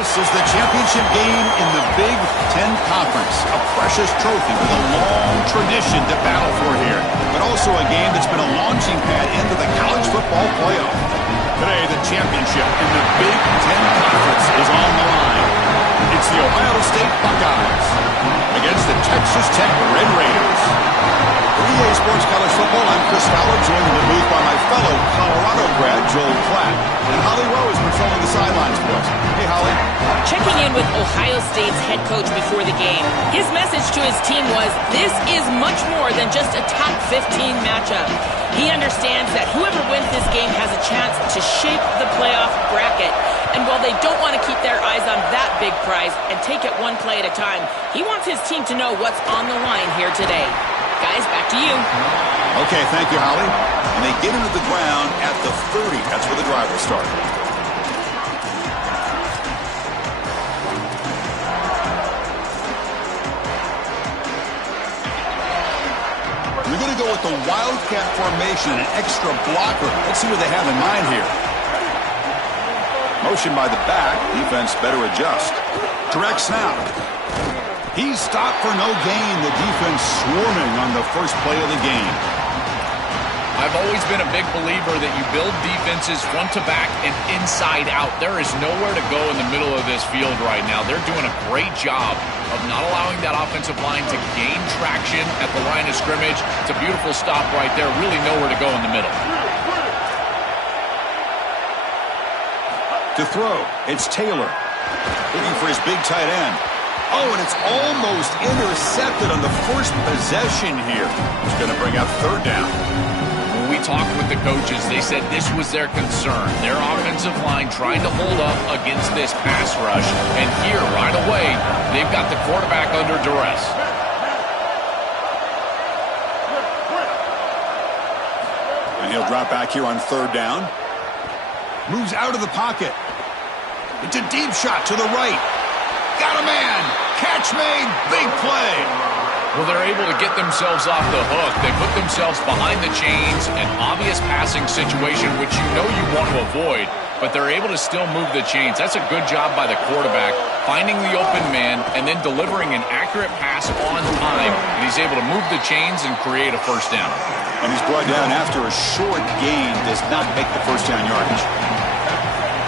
This is the championship game in the Big Ten Conference. A precious trophy with a long tradition to battle for here. But also a game that's been a launching pad into the college football playoff. Today, the championship in the Big Ten Conference is on the line. It's the Ohio State Buckeyes against the Texas Tech Red Raiders. For EA Sports College Football, I'm Chris Fowler, joined in the booth by my fellow Colorado grad, Joel Klatt. And Holly Rowe is patrolling the sidelines for us. Hey, Holly. Checking in with Ohio State's head coach before the game. His message to his team was, this is much more than just a top 15 matchup. He understands that whoever wins this game has a chance to shape the playoff bracket. And while they don't want to keep their eyes on that big prize and take it one play at a time, he wants his team to know what's on the line here today. Guys, back to you. Okay, thank you, Holly. And they get into the ground at the 30. That's where the drive will start. We're going to go with the Wildcat formation, an extra blocker. Let's see what they have in mind here. Motion by the back. Defense better adjust. Direct snap. He's stopped for no gain. The defense swarming on the first play of the game. I've always been a big believer that you build defenses front to back and inside out. There is nowhere to go in the middle of this field right now. They're doing a great job of not allowing that offensive line to gain traction at the line of scrimmage. It's a beautiful stop right there. Really nowhere to go in the middle. To throw, it's Taylor. Looking for his big tight end. Oh, and it's almost intercepted on the first possession here. It's going to bring up third down. When we talked with the coaches, they said this was their concern. Their offensive line trying to hold up against this pass rush. And here, right away, they've got the quarterback under duress. And he'll drop back here on third down. Moves out of the pocket. It's a deep shot to the right. Got a man. Catch made. Big play. Well, they're able to get themselves off the hook. They put themselves behind the chains, an obvious passing situation, which you know you want to avoid, but they're able to still move the chains. That's a good job by the quarterback, finding the open man and then delivering an accurate pass on time. And he's able to move the chains and create a first down. And he's brought down after a short gain. Does not make the first down yardage.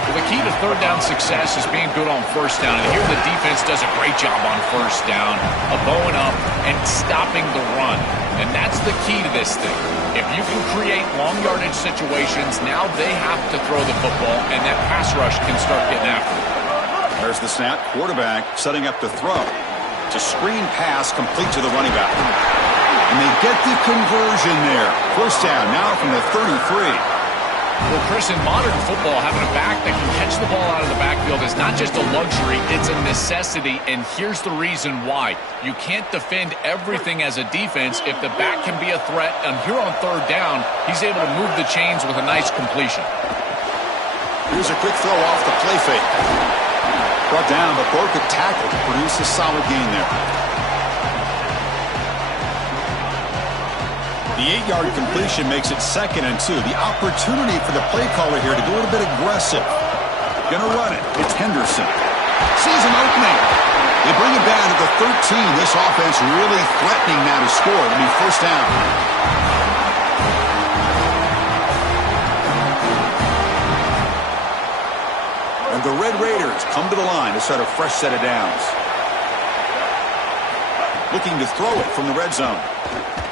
Well, the key to third down success is being good on first down. And here the defense does a great job on first down of bowing up and stopping the run. And that's the key to this thing. If you can create long yardage situations, now they have to throw the football, and that pass rush can start getting after it. There's the snap. Quarterback setting up to throw. It's a screen pass complete to the running back. And they get the conversion there. First down now from the 33. Well, Chris, in modern football, having a back that can catch the ball out of the backfield is not just a luxury, it's a necessity, and here's the reason why. You can't defend everything as a defense if the back can be a threat, and here on third down, he's able to move the chains with a nice completion. Here's a quick throw off the play fake. Brought down, but broke a tackle to produce a solid gain there. The 8-yard completion makes it 2nd and 2. The opportunity for the play caller here to go a little bit aggressive. Gonna run it. It's Henderson. Sees an opening. They bring it down to the 13. This offense really threatening now to score. It'll be first down. And the Red Raiders come to the line to set a fresh set of downs. Looking to throw it from the red zone.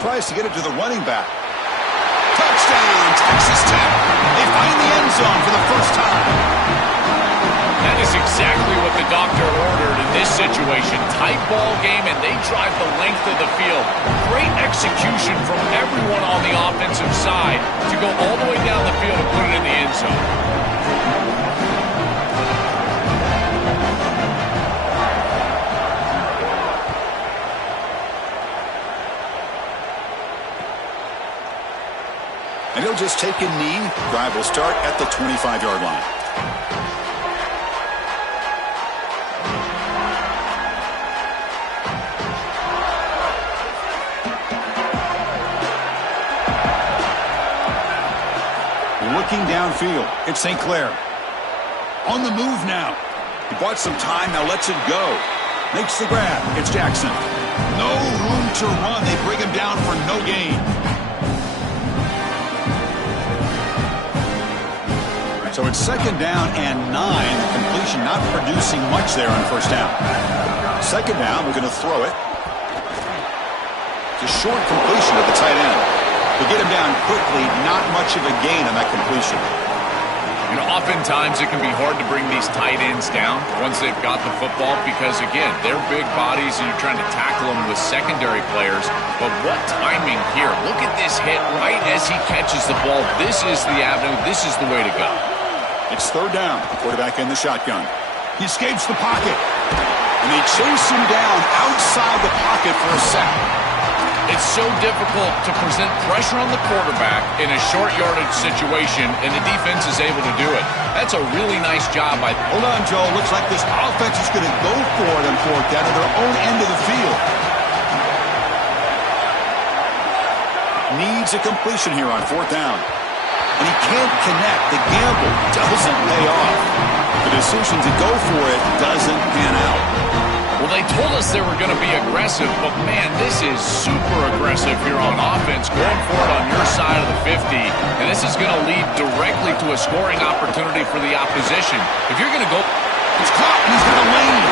Tries to get it to the running back. Touchdown, Texas Tech. They find the end zone for the first time. That is exactly what the doctor ordered in this situation. Tight ball game, and they drive the length of the field. Great execution from everyone on the offensive side to go all the way down the field and put it in the end zone. And he'll just take a knee. Drive will start at the 25-yard line. Looking downfield, it's St. Clair. On the move now. He bought some time, now lets it go. Makes the grab. It's Jackson. No room to run. They bring him down for no gain. So it's second down and 9. The completion not producing much there on first down. Second down, we're going to throw it. It's a short completion at the tight end. To get him down quickly, not much of a gain on that completion. You know, oftentimes it can be hard to bring these tight ends down once they've got the football because, again, they're big bodies and you're trying to tackle them with secondary players. But what timing here. Look at this hit right as he catches the ball. This is the avenue. This is the way to go. It's third down. The quarterback in the shotgun. He escapes the pocket. And they chase him down outside the pocket for a sack. It's so difficult to present pressure on the quarterback in a short yardage situation, and the defense is able to do it. That's a really nice job by... Hold on, Joe. Looks like this offense is going to go for it on fourth down at their own end of the field. Needs a completion here on fourth down. And he can't connect. The gamble doesn't pay off. The decision to go for it doesn't pan out. Well, they told us they were going to be aggressive, but, man, this is super aggressive here on offense, going for it on your side of the 50, and this is going to lead directly to a scoring opportunity for the opposition. If you're going to go... It's caught, and he's got a lane.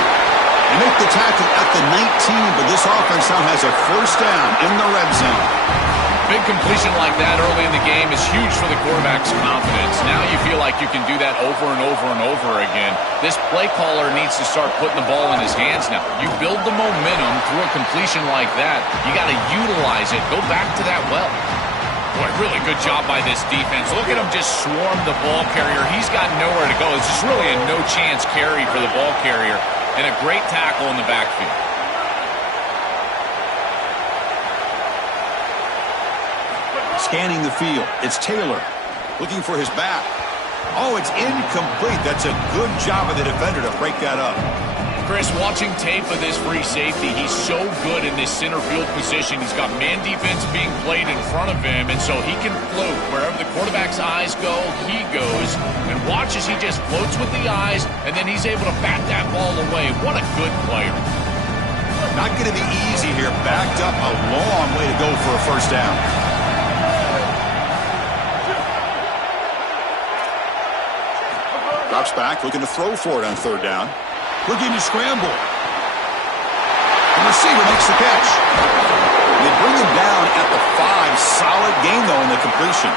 They make the tackle at the 19, but this offense now has a first down in the red zone. Big completion like that early in the game is huge for the quarterback's confidence. Now you feel like you can do that over and over and over again. This play caller needs to start putting the ball in his hands now. You build the momentum through a completion like that. You got to utilize it. Go back to that well. Boy, really good job by this defense. Look at him just swarm the ball carrier. He's got nowhere to go. It's just really a no-chance carry for the ball carrier. And a great tackle in the backfield. Scanning the field. It's Taylor looking for his back. Oh, it's incomplete. That's a good job of the defender to break that up. Chris, watching tape of this free safety, he's so good in this center field position. He's got man defense being played in front of him, and so he can float. Wherever the quarterback's eyes go, he goes. And watch as he just floats with the eyes, and then he's able to bat that ball away. What a good player. Not going to be easy here. Backed up a long way to go for a first down. Drops back, looking to throw for it on third down. Looking to scramble. The receiver makes the catch. They bring him down at the 5. Solid gain, though, in the completion.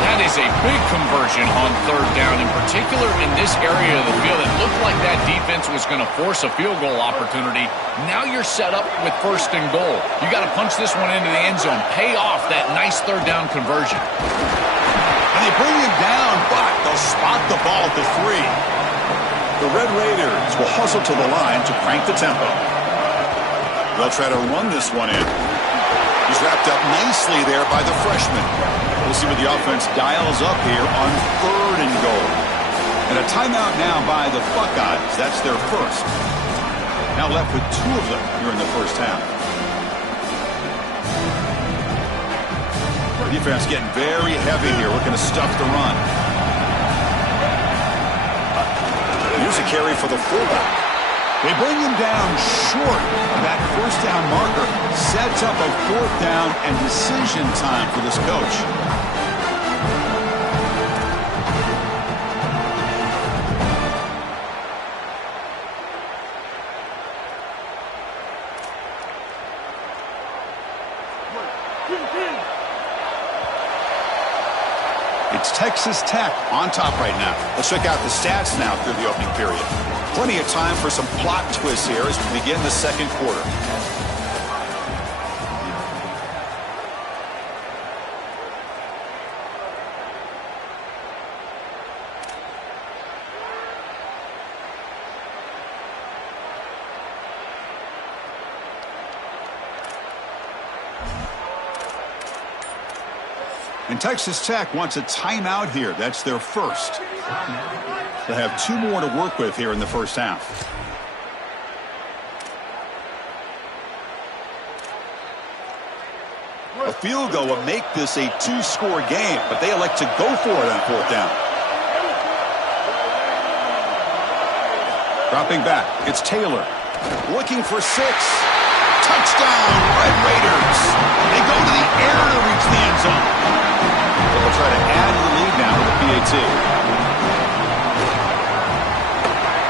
That is a big conversion on third down, in particular in this area of the field. It looked like that defense was going to force a field goal opportunity. Now you're set up with first and goal. You got to punch this one into the end zone. Pay off that nice third down conversion. And they bring him down, but they'll spot the ball to 3. The Red Raiders will hustle to the line to crank the tempo. They'll try to run this one in. He's wrapped up nicely there by the freshman. We'll see what the offense dials up here on third and goal. And a timeout now by the Buckeyes. That's their first. Now left with 2 of them here in the first half. Defense getting very heavy here, looking to stuff the run. Here's a carry for the fullback. They bring him down short of that first down marker. Sets up a fourth down and decision time for this coach. It's Texas Tech on top right now. Let's check out the stats now through the opening period. Plenty of time for some plot twists here as we begin the second quarter. And Texas Tech wants a timeout here. That's their first. They'll have 2 more to work with here in the first half. A field goal will make this a 2-score game, but they elect to go for it on fourth down. Dropping back, it's Taylor. Looking for 6. Touchdown, Red Raiders. They go to the air to reach the end zone. They'll try to add to the lead now with a PAT.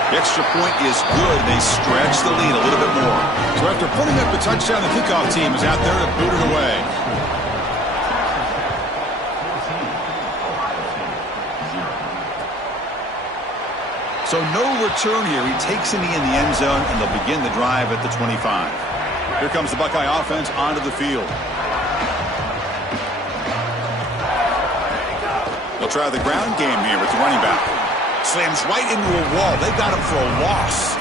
The extra point is good. They stretch the lead a little bit more. So after putting up the touchdown, the kickoff team is out there to boot it away. So no return here. He takes it in the end zone, and they'll begin the drive at the 25. Here comes the Buckeye offense onto the field. They'll try the ground game here with the running back. Slams right into a wall. They got him for a loss.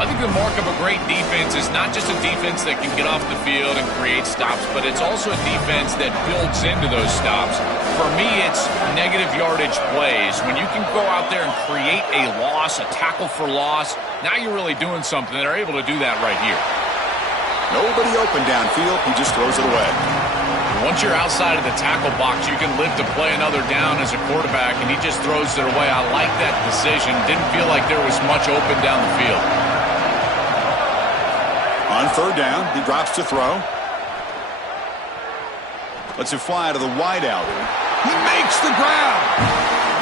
I think the mark of a great defense is not just a defense that can get off the field and create stops, but it's also a defense that builds into those stops. For me, it's negative yardage plays. When you can go out there and create a loss, a tackle for loss, now you're really doing something. They're able to do that right here. Nobody open downfield. He just throws it away. Once you're outside of the tackle box, you can live to play another down as a quarterback, and he just throws it away. I like that decision. Didn't feel like there was much open down the field. On third down, he drops to throw. Lets it fly to the wideout. He makes the grab.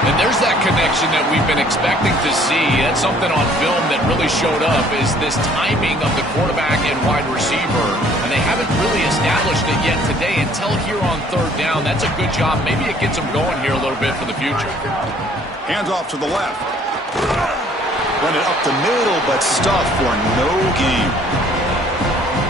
And there's that connection that we've been expecting to see. That's something on film that really showed up, is this timing of the quarterback and wide receiver. And they haven't really established it yet today until here on third down. That's a good job. Maybe it gets them going here a little bit for the future. Hands off to the left. Run it up the middle, but stuffed for no gain.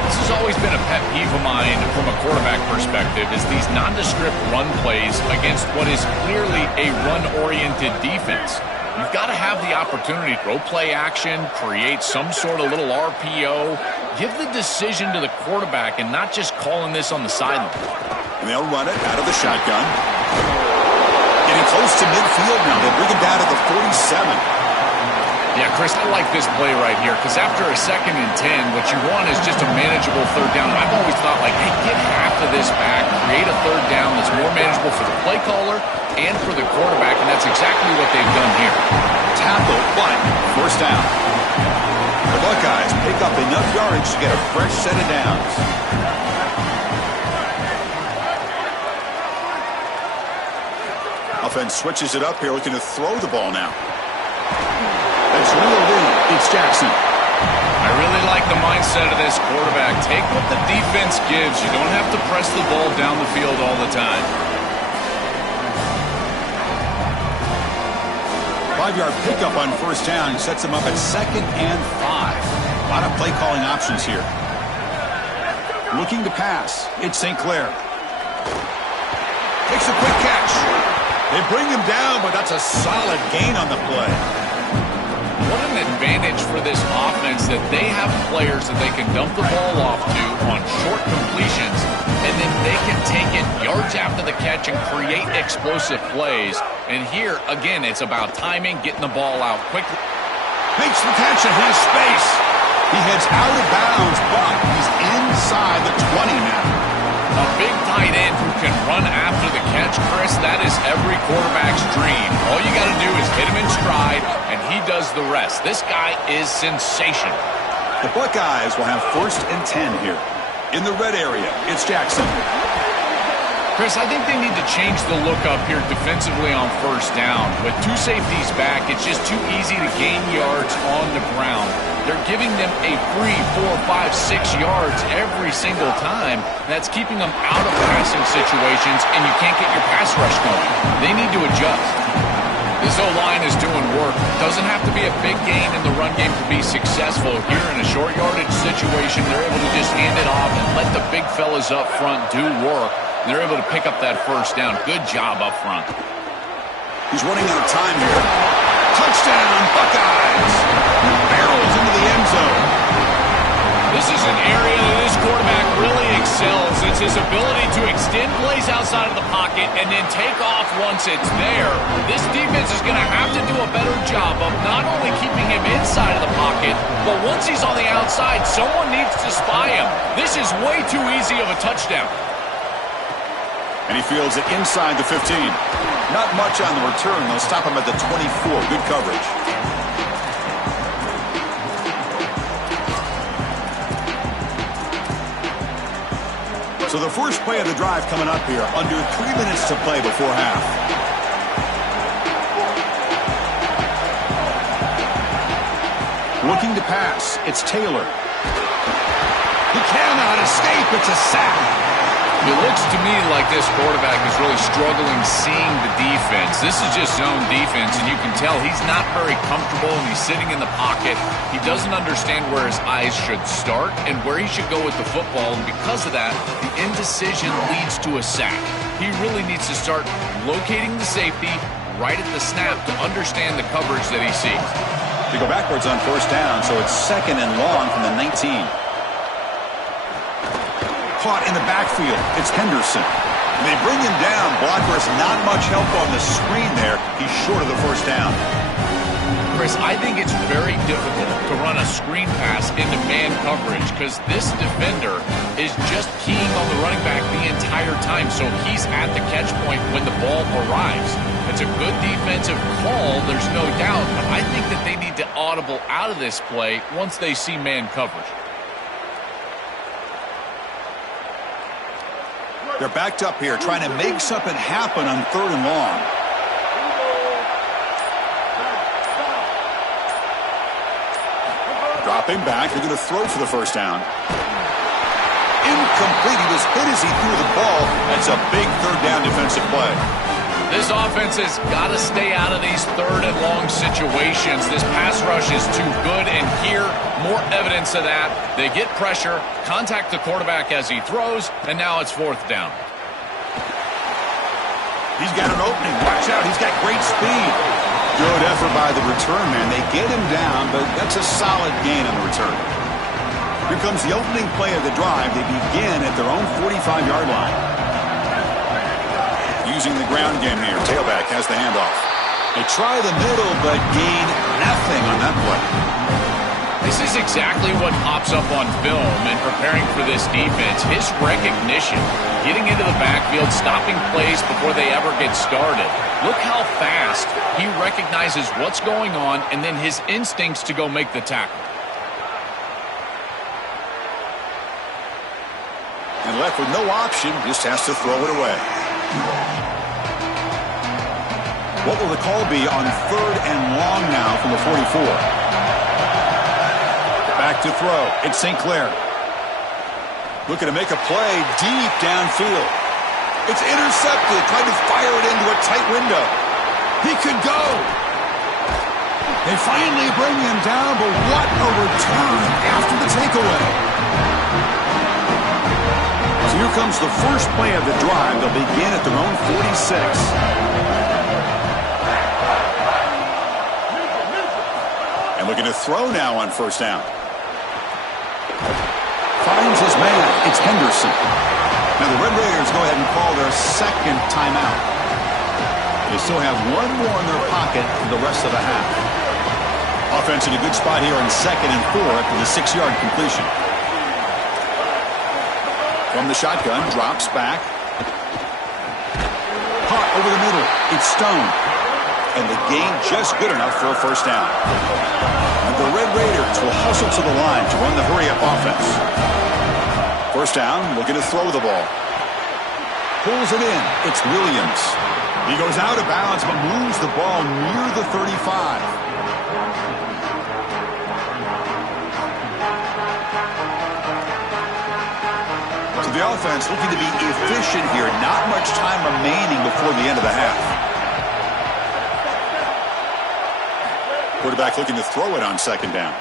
This has always been a pet peeve of mine from a quarterback perspective, is these nondescript run plays against what is clearly a run-oriented defense. You've got to have the opportunity to throw play action, create some sort of little RPO, give the decision to the quarterback and not just calling this on the sideline. And they'll run it out of the shotgun. Getting close to midfield now. They'll bring him down to the 47. Yeah, Chris, I like this play right here because after a 2nd and 10, what you want is just a manageable third down. I've always thought, like, hey, get half of this back, create a third down that's more manageable for the play caller and for the quarterback, and that's exactly what they've done here. Tackle, but first down. The Buckeyes pick up enough yardage to get a fresh set of downs. Offense switches it up here, looking to throw the ball now. That's reeled in. It's Jackson. I really like the mindset of this quarterback. Take what the defense gives. You don't have to press the ball down the field all the time. 5-yard pickup on first down sets him up at 2nd and 5. A lot of play calling options here. Looking to pass. It's St. Clair. Takes a quick catch. They bring him down, but that's a solid gain on the play. What an advantage for this offense that they have players that they can dump the ball off to on short completions, and then they can take it yards after the catch and create explosive plays. And here, again, it's about timing, getting the ball out quickly. Makes the catch and has space. He heads out of bounds, but he's inside the 20 now. A big tight end who can run after the catch, Chris, that is every quarterback's dream. All you got to do is hit him in stride, and he does the rest. This guy is sensational. The Buckeyes will have 1st and 10 here. In the red area, it's Jackson. Chris, I think they need to change the look up here defensively on first down. With 2 safeties back, it's just too easy to gain yards on the ground. They're giving them a free 4, 5, 6 yards every single time. That's keeping them out of passing situations, and you can't get your pass rush going. They need to adjust. This O-line is doing work. Doesn't have to be a big gain in the run game to be successful. Here in a short yardage situation, they're able to just hand it off and let the big fellas up front do work. They're able to pick up that first down. Good job up front. He's running out of time here. Touchdown, Buckeyes! He barrels into the end zone. This is an area that this quarterback really excels. It's his ability to extend plays outside of the pocket and then take off once it's there. This defense is going to have to do a better job of not only keeping him inside of the pocket, but once he's on the outside, someone needs to spy him. This is way too easy of a touchdown. And he fields it inside the 15. Not much on the return. They'll stop him at the 24. Good coverage. So the first play of the drive coming up here, under 3 minutes to play before half. Looking to pass, it's Taylor. He cannot escape, it's a sack. It looks to me like this quarterback is really struggling seeing the defense. This is just zone defense, and you can tell he's not very comfortable, and he's sitting in the pocket. He doesn't understand where his eyes should start and where he should go with the football, and because of that, the indecision leads to a sack. He really needs to start locating the safety right at the snap to understand the coverage that he sees. They go backwards on first down, so it's 2nd and long from the 19. Caught in the backfield. It's Henderson. They bring him down. Blockers not much help on the screen there. He's short of the first down. Chris, I think it's very difficult to run a screen pass into man coverage because this defender is just keying on the running back the entire time, so he's at the catch point when the ball arrives. It's a good defensive call, there's no doubt, but I think that they need to audible out of this play once they see man coverage. They're backed up here, trying to make something happen on 3rd and long. Dropping back, they're going to throw for the first down. Incomplete. He was hit as he threw the ball. That's a big 3rd down defensive play. This offense has got to stay out of these 3rd and long situations. This pass rush is too good, and here, more evidence of that. They get pressure, contact the quarterback as he throws, and now it's 4th down. He's got an opening. Watch out. He's got great speed. Good effort by the return man. They get him down, but that's a solid gain on the return. Here comes the opening play of the drive. They begin at their own 45-yard line. Using the ground game here. Tailback has the handoff. They try the middle, but gain nothing on that play. This is exactly what pops up on film in preparing for this defense. His recognition, getting into the backfield, stopping plays before they ever get started. Look how fast he recognizes what's going on and then his instincts to go make the tackle. And left with no option, just has to throw it away. What will the call be on 3rd and long now from the 44? Back to throw. It's St. Clair. Looking to make a play deep downfield. It's intercepted. Trying to fire it into a tight window. He could go. They finally bring him down, but what a return after the takeaway. So here comes the first play of the drive. They'll begin at their own 46. And looking to throw now on first down. Finds his man. It's Henderson. Now the Red Raiders go ahead and call their 2nd timeout. They still have one more in their pocket for the rest of the half. Offense in a good spot here on 2nd and 4 after the 6-yard completion. From the shotgun, drops back. Caught over the middle. It's Stone. And the gain just good enough for a first down. And the Red Raiders will hustle to the line to run the hurry-up offense. First down, looking to throw the ball. Pulls it in. It's Williams. He goes out of bounds but moves the ball near the 35. So the offense looking to be efficient here. Not much time remaining before the end of the half. Quarterback looking to throw it on 2nd down.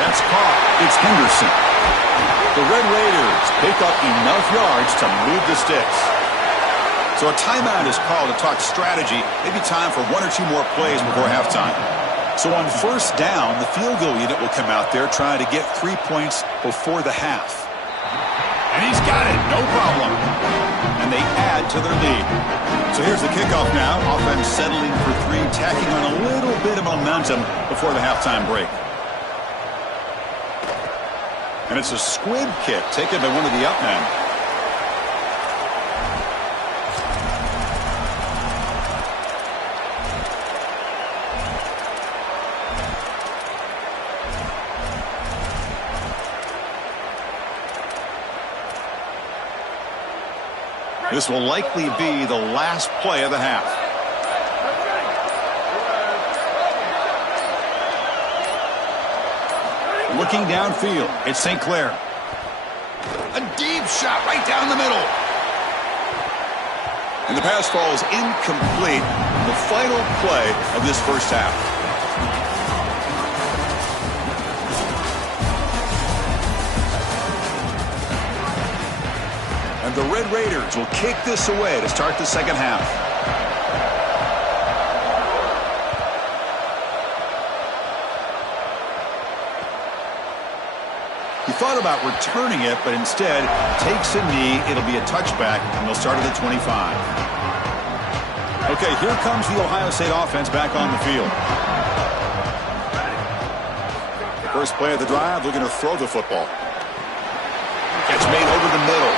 That's caught. It's Henderson. The Red Raiders pick up enough yards to move the sticks. So a timeout is called to talk strategy. Maybe time for 1 or 2 more plays before halftime. So on first down, the field goal unit will come out there trying to get 3 points before the half. And he's got it. No problem. And they add to their lead. So here's the kickoff now. Offense settling for 3, tacking on a little bit of momentum before the halftime break. And it's a squib kick taken by one of the up men. This will likely be the last play of the half. Looking downfield, it's St. Clair. A deep shot right down the middle. And the pass falls incomplete. The final play of this first half. And the Red Raiders will kick this away to start the second half. He thought about returning it, but instead takes a knee. It'll be a touchback, and they'll start at the 25. Okay, here comes the Ohio State offense back on the field. First play of the drive, looking to throw the football. Gets made over the middle,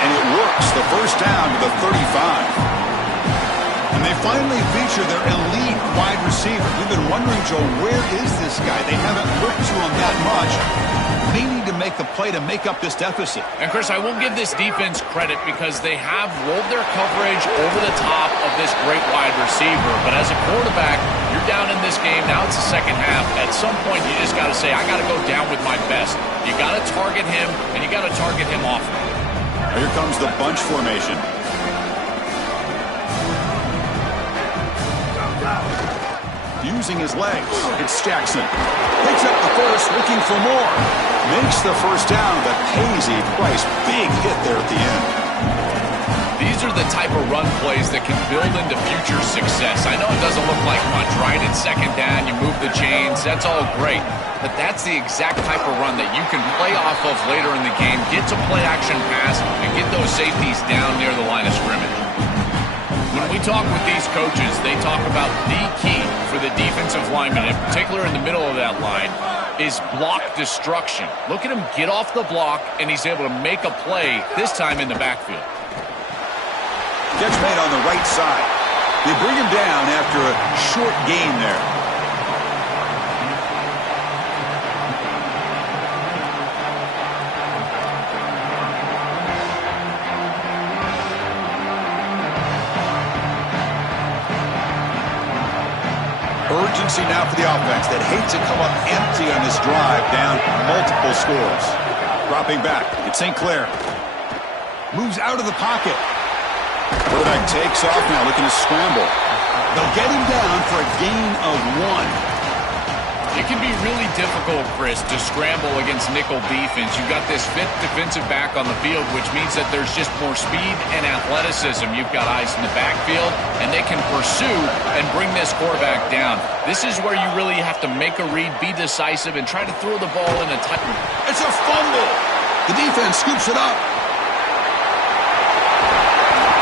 and it works. The first down to the 35. And they finally feature their elite wide receiver. We've been wondering, Joe, where is this guy? They haven't looked to him that much. They need to make the play to make up this deficit. And, Chris, I will give this defense credit because they have rolled their coverage over the top of this great wide receiver. But as a quarterback, you're down in this game. Now it's the second half. At some point, you just got to say, I got to go down with my best. You got to target him, and you got to target him often. Here comes the bunch formation. Using his legs, it's Jackson. Picks up the first, looking for more. Makes the first down, but pays a price. Big hit there at the end. These are the type of run plays that can build into future success. I know it doesn't look like much, right? It's second down, you move the chains, that's all great. But that's the exact type of run that you can play off of later in the game, get to play action pass, and get those safeties down near the line of scrimmage. When we talk with these coaches, they talk about the key for the defensive lineman, in particular in the middle of that line, is block destruction. Look at him get off the block, and he's able to make a play, this time in the backfield. Catch made on the right side. They bring him down after a short gain there. Urgency now for the offense that hates to come up empty on this drive, down multiple scores. Dropping back, it's St. Clair. Moves out of the pocket. Quarterback takes off now, looking to scramble. They'll get him down for a gain of 1. It can be really difficult, Chris, to scramble against nickel defense. You've got this fifth defensive back on the field, which means that there's just more speed and athleticism. You've got eyes in the backfield, and they can pursue and bring this quarterback down. This is where you really have to make a read, be decisive, and try to throw the ball in a tight. It's a fumble. The defense scoops it up.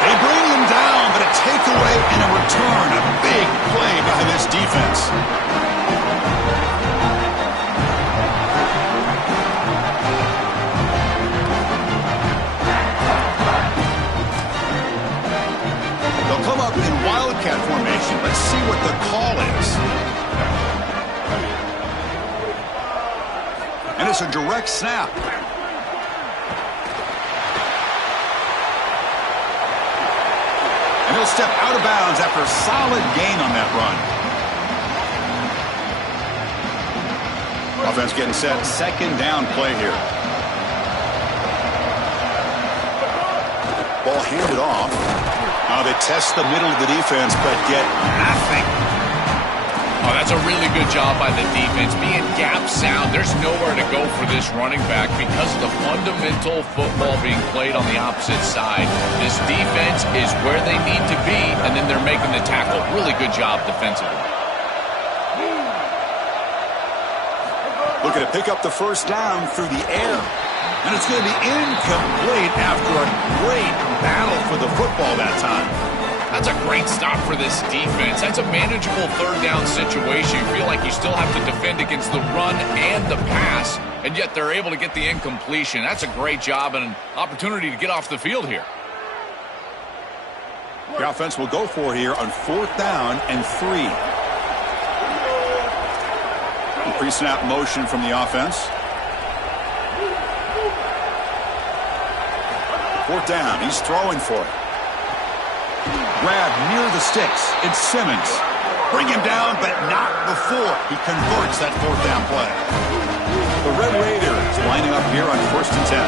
They bring him down, but a takeaway and a return. A big play by this defense. They'll come up in Wildcat formation. Let's see what the call is. And it's a direct snap. And he'll step out of bounds after a solid gain on that run. Offense getting set. Second down play here. Ball handed off. Now they test the middle of the defense, but get nothing. Oh, that's a really good job by the defense. Being gap sound, there's nowhere to go for this running back because of the fundamental football being played on the opposite side. This defense is where they need to be, and then they're making the tackle. Really good job defensively. Looking to pick up the first down through the air. And it's going to be incomplete after a great battle for the football that time. That's a great stop for this defense. That's a manageable third down situation. You feel like you still have to defend against the run and the pass, and yet they're able to get the incompletion. That's a great job and an opportunity to get off the field here. The offense will go for here on 4th down and 3. Pre-snap motion from the offense. 4th down. He's throwing for it. Grab near the sticks. It's Simmons. Bring him down, but not before he converts that 4th down play. The Red Raiders lining up here on 1st and 10.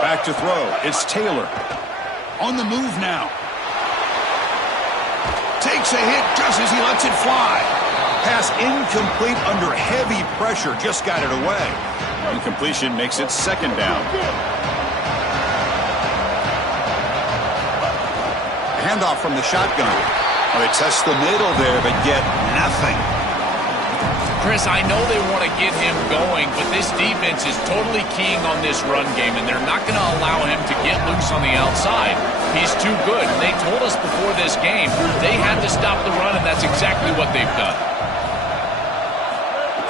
Back to throw. It's Taylor. On the move now. Takes a hit just as he lets it fly. Pass incomplete under heavy pressure. Just got it away. Incompletion makes it 2nd down. Handoff from the shotgun. Oh, they test the middle there, but get nothing. Chris, I know they want to get him going, but this defense is totally keying on this run game, and they're not going to allow him to get loose on the outside. He's too good. They told us before this game they had to stop the run, and that's exactly what they've done.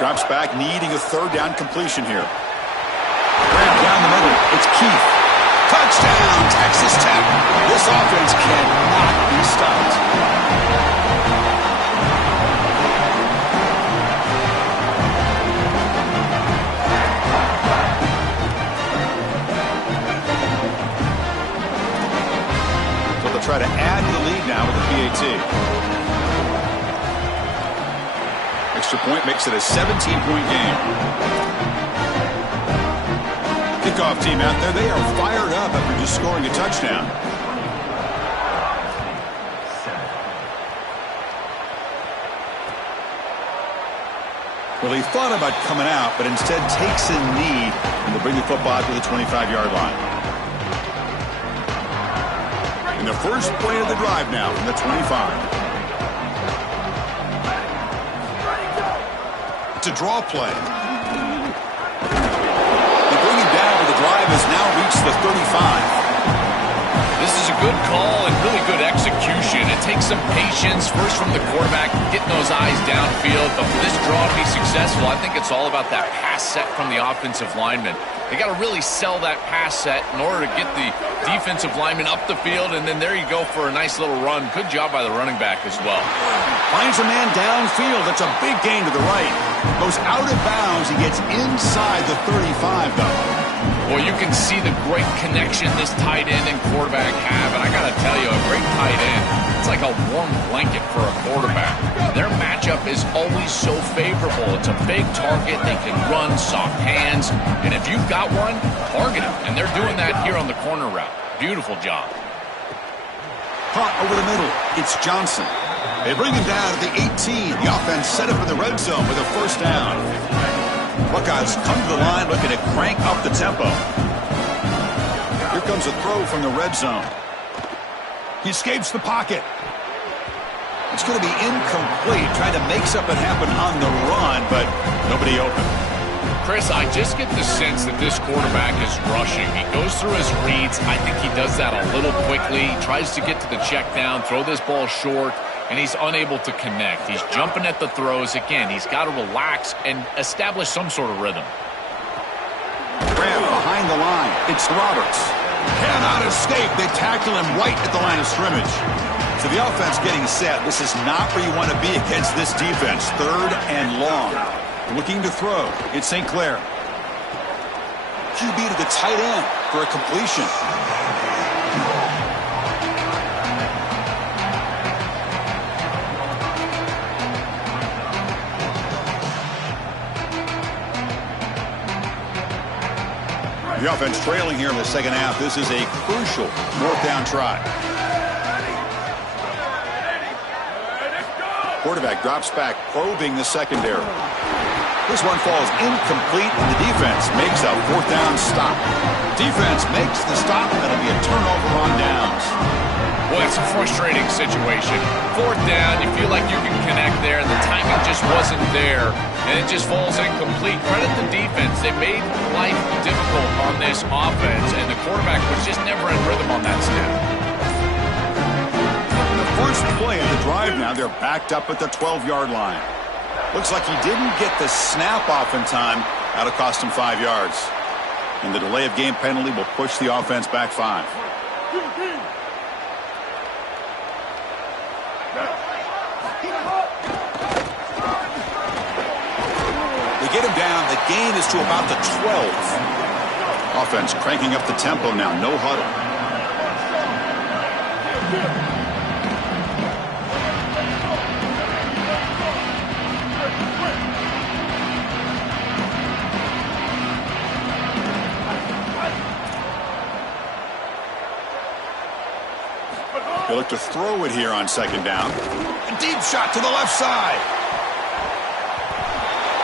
Drops back, needing a 3rd down completion here. Grab down the middle. It's Keith. Touchdown, Texas Tech. This offense cannot be stopped. So they'll try to add to the lead now with the PAT. Extra point makes it a 17-point game. Kickoff team out there. They are fired up after just scoring a touchdown. Well, he thought about coming out, but instead takes a knee and will bring the football out to the 25-yard line. And the first play of the drive now from the 25. It's a draw play. They bring him down, but the drive has now reached the 35. This is a good call and really good execution. It takes some patience, first from the quarterback, getting those eyes downfield. But for this draw to be successful, I think it's all about that pass set from the offensive lineman. They got to really sell that pass set in order to get the defensive lineman up the field, and then there you go for a nice little run. Good job by the running back as well. Finds a man downfield. That's a big gain to the right. Goes out of bounds. He gets inside the 35, though. Well, you can see the great connection this tight end and quarterback have, and I got to tell you, a great tight end, it's like a warm blanket for a quarterback. Their matchup is always so favorable. It's a big target. They can run, soft hands, and if you've got one, target him, and they're doing that here on the corner route. Beautiful job. Caught over the middle. It's Johnson. They bring him down at the 18. The offense set up in the red zone with a 1st down. Buckeyes come to the line looking to crank up the tempo. Here comes a throw from the red zone. He escapes the pocket. It's going to be incomplete, trying to make something happen on the run, but nobody open. Chris, I just get the sense that this quarterback is rushing. He goes through his reads. I think he does that a little quickly. He tries to get to the check down, throw this ball short, and he's unable to connect. He's jumping at the throws. Again, he's got to relax and establish some sort of rhythm. Grab behind the line. It's Roberts. Cannot escape. They tackle him right at the line of scrimmage. So the offense getting set. This is not where you want to be against this defense. 3rd and long. Looking to throw. It's St. Clair. QB to the tight end for a completion. The offense trailing here in the 2nd half. This is a crucial 4th down try. Quarterback drops back, probing the secondary. This one falls incomplete, and the defense makes a 4th down stop. Defense makes the stop, and it'll be a turnover on downs. Well, it's a frustrating situation. 4th down, you feel like you can connect there, and the timing just wasn't there, and it just falls incomplete. Credit the defense. They made life difficult on this offense, and the quarterback was just never in rhythm on that snap. The first play of the drive now, they're backed up at the 12-yard line. Looks like he didn't get the snap off in time. That'll cost him 5 yards. And the delay of game penalty will push the offense back 5. They get him down. The gain is to about the 12. Offense cranking up the tempo now. No huddle. They look to throw it here on second down. A deep shot to the left side.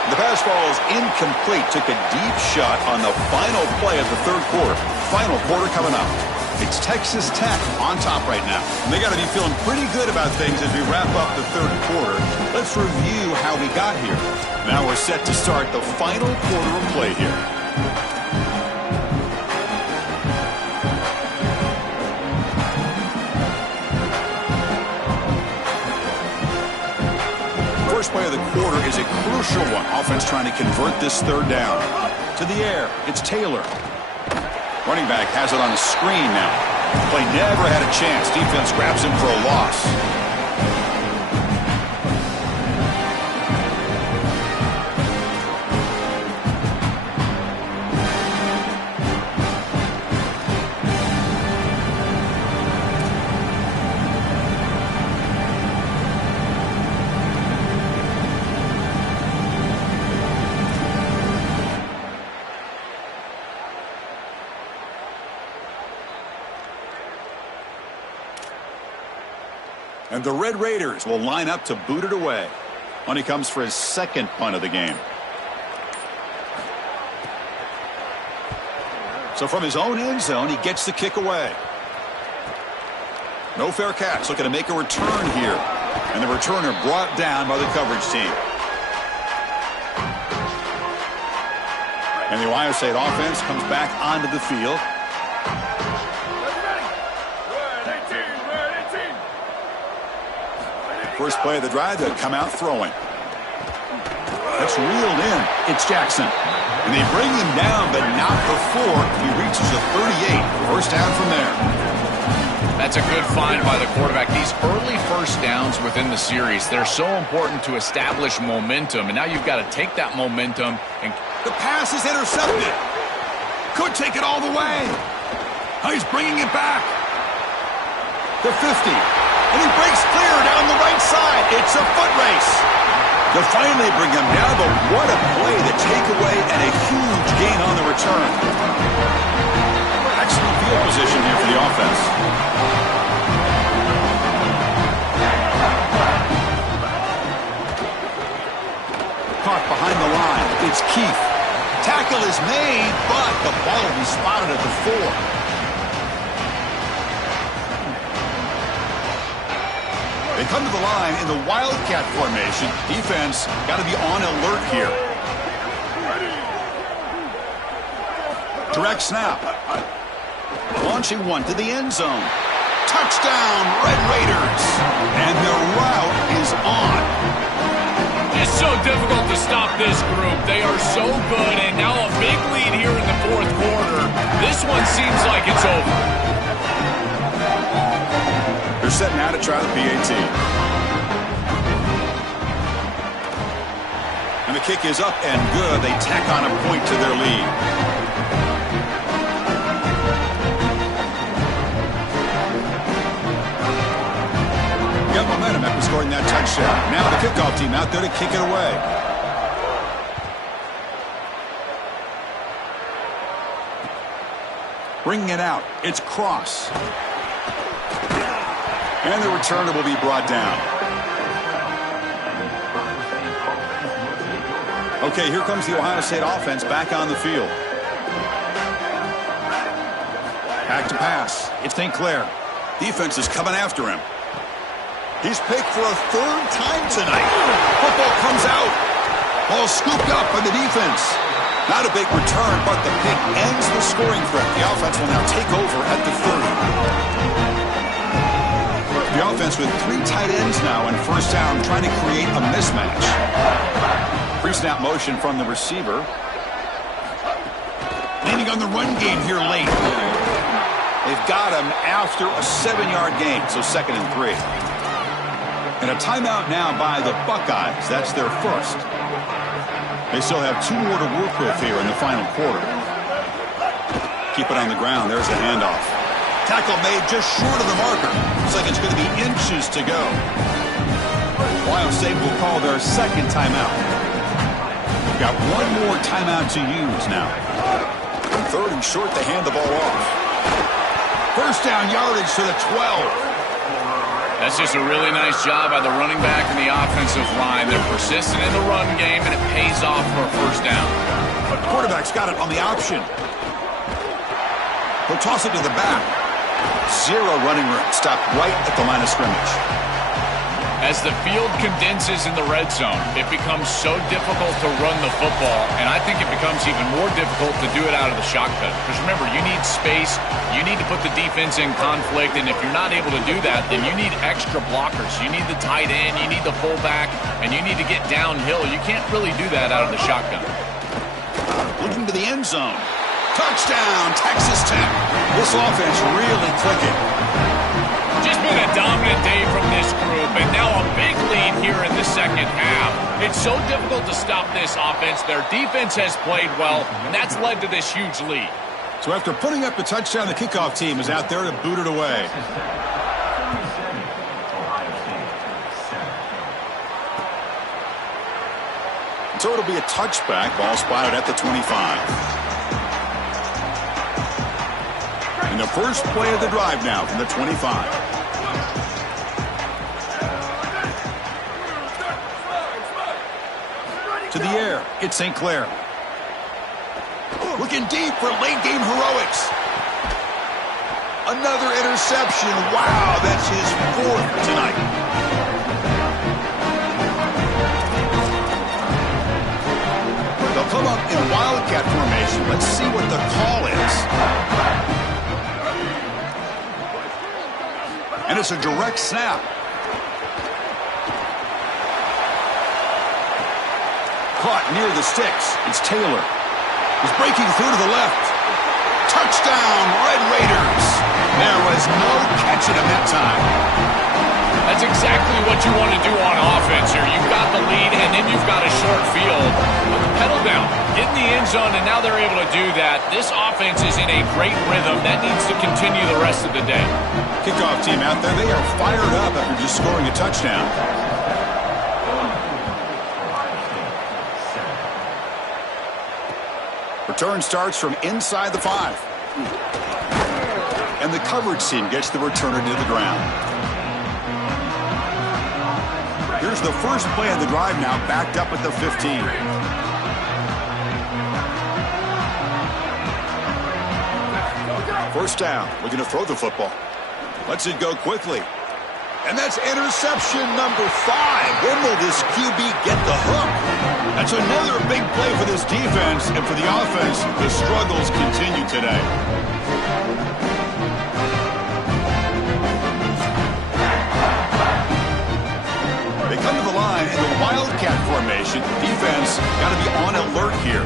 The pass ball is incomplete. Took a deep shot on the final play of the third quarter. Final quarter coming up. It's Texas Tech on top right now. And they got to be feeling pretty good about things as we wrap up the third quarter. Let's review how we got here. Now we're set to start the final quarter of play here. First play of the quarter is a crucial one. Offense trying to convert this third down. To the air, it's Taylor. Running back has it on a screen now. Play never had a chance. Defense grabs him for a loss. And the Red Raiders will line up to boot it away. On he comes for his second punt of the game. So from his own end zone, he gets the kick away. No fair catch. Looking to make a return here. And the returner brought down by the coverage team. And the Ohio State offense comes back onto the field. First play of the drive, they'll come out throwing. That's reeled in. It's Jackson. And they bring him down, but not before he reaches the 38. First down from there. That's a good find by the quarterback. These early first downs within the series, they're so important to establish momentum. And now you've got to take that momentum and... The pass is intercepted. Could take it all the way. Oh, he's bringing it back. The 50. And he breaks clear down the right side. It's a foot race. They'll finally bring him down, but what a play. The takeaway and a huge gain on the return. Excellent field position here for the offense. Caught behind the line. It's Keith. Tackle is made, but the ball will be spotted at the 4. They come to the line in the Wildcat formation. Defense got to be on alert here. Direct snap. Launching one to the end zone. Touchdown, Red Raiders. And their route is on. It's so difficult to stop this group. They are so good, and now a big lead here in the fourth quarter. This one seems like it's over. They're setting out to try the PAT. And the kick is up and good. They tack on a point to their lead. Got momentum after scoring that touchdown. Now the kickoff team out there to kick it away. Bringing it out. It's Cross. And the returner will be brought down. Okay, here comes the Ohio State offense back on the field. Back to pass. It's St. Clair. Defense is coming after him. He's picked for a third time tonight. Football comes out. Ball scooped up by the defense. Not a big return, but the pick ends the scoring threat. The offense will now take over at the 30. The offense with 3 tight ends now in first down, trying to create a mismatch. Pre-snap motion from the receiver. Leaning on the run game here late. They've got him after a 7-yard gain, so 2nd and 3. And a timeout now by the Buckeyes. That's their first. They still have 2 more to work with here in the final quarter. Keep it on the ground. There's the handoff. Tackle made just short of the marker. Looks like it's going to be inches to go. Ohio State will call their second timeout. They've got 1 more timeout to use now. On 3rd and short, they hand the ball off. First down yardage to the 12. That's just a really nice job by the running back and the offensive line. They're persistent in the run game, and it pays off for a first down. But the quarterback's got it on the option. He'll toss it to the back. 0 running room. Stopped right at the line of scrimmage. As the field condenses in the red zone, it becomes so difficult to run the football, and I think it becomes even more difficult to do it out of the shotgun. Because remember, you need space, you need to put the defense in conflict, and if you're not able to do that, then you need extra blockers. You need the tight end, you need the fullback, and you need to get downhill. You can't really do that out of the shotgun. Looking to the end zone. Touchdown, Texas Tech. This offense really clicking. Just been a dominant day from this group, and now a big lead here in the second half. It's so difficult to stop this offense. Their defense has played well, and that's led to this huge lead. So after putting up the touchdown, the kickoff team is out there to boot it away. So it'll be a touchback. Ball spotted at the 25. And the first play of the drive now from the 25. To the air, it's St. Clair. Looking deep for late-game heroics. Another interception. Wow, that's his 4th tonight. They'll come up in Wildcat formation. Let's see what the call is. And it's a direct snap. Caught near the sticks. It's Taylor. He's breaking through to the left. Touchdown, Red Raiders. There was no catching him that time. That's exactly what you want to do on offense here. You've got the lead, and then you've got a short field. Put the pedal down, get in the end zone, and now they're able to do that. This offense is in a great rhythm. That needs to continue the rest of the day. Kickoff team out there, they are fired up after just scoring a touchdown. Return starts from inside the 5. And the coverage team gets the returner to the ground. Here's the first play of the drive now, backed up at the 15. First down, looking to throw the football. Lets it go quickly. And that's interception number 5. When will this QB get the hook? That's another big play for this defense, and for the offense, the struggles continue today. They come to the line in the Wildcat formation. Defense got to be on alert here.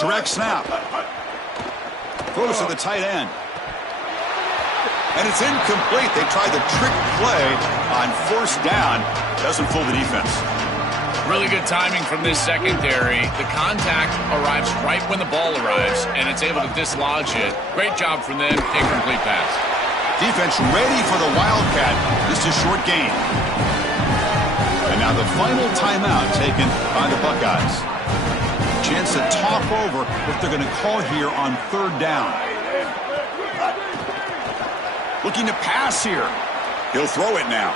Direct snap. Throws to the tight end. And it's incomplete. They tried the trick play on first down. Doesn't fool the defense. Really good timing from this secondary. The contact arrives right when the ball arrives, and it's able to dislodge it. Great job from them. Incomplete pass. Defense ready for the Wildcat. Just a short gain. And now the final timeout taken by the Buckeyes. Chance to talk over what they're going to call here on 3rd down. Looking to pass here. He'll throw it now.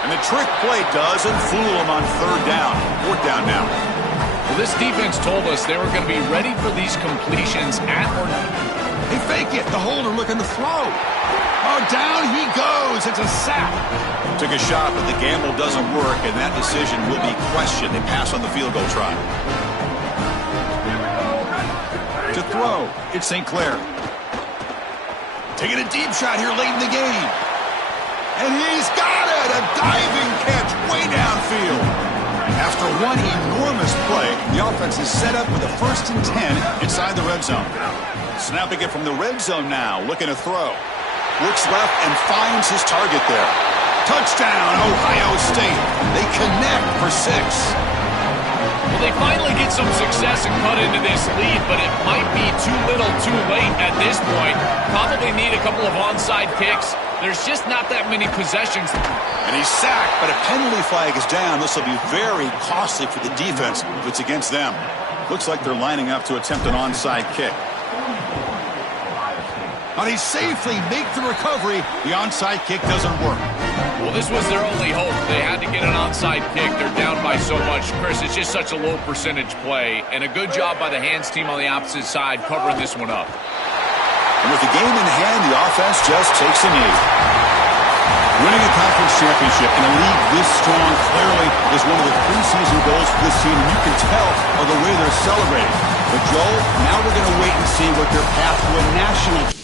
And the trick play doesn't fool him on 3rd down. 4th down now. Well, this defense told us they were going to be ready for these completions at or not. They fake it. The holder looking to throw. Oh, down he goes. It's a sack. Took a shot, but the gamble doesn't work, and that decision will be questioned. They pass on the field goal try. To throw, it's St. Clair. Taking a deep shot here late in the game. And he's got it! A diving catch way downfield. After one enormous play, the offense is set up with a 1st and 10 inside the red zone. Snapping it from the red zone now, looking to throw. Looks left and finds his target there. Touchdown, Ohio State. They connect for 6. Well, they finally get some success and cut into this lead, but it might be too little too late at this point. Probably need a couple of onside kicks. There's just not that many possessions. And he's sacked, but a penalty flag is down. This will be very costly for the defense if it's against them. Looks like they're lining up to attempt an onside kick. But he safely makes the recovery. The onside kick doesn't work. Well, this was their only hope. They had to get an onside kick. They're down by so much. Chris, it's just such a low percentage play. And a good job by the hands team on the opposite side covering this one up. And with the game in hand, the offense just takes a knee. Winning a conference championship in a league this strong clearly is one of the preseason goals for this team. And you can tell by the way they're celebrating. But, Joel, now we're going to wait and see what their path to a national